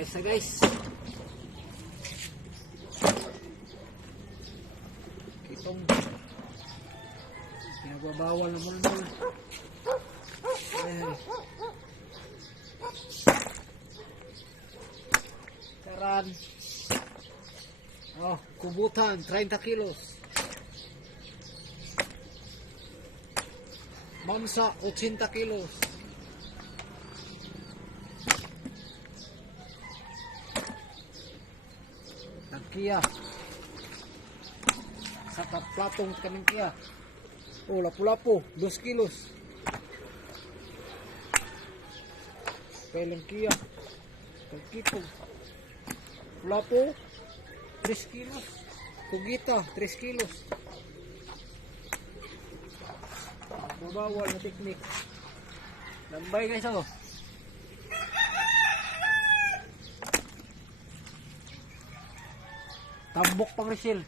Ayos na guys. Kitong pinagbabawal naman naman. Ayan. Karan. Oh, kubutan 30 kilos. Mansa 80 kilos. Nagkiya. Sa platong kaming kiya. Oh, lapu-lapu 2 kilos. Pelang kiya. Pagkipog. Lapu 3 kilos. Tugita 3 kilos. Mabawal na teknik. Lambay guys ako. Tambok pang resil.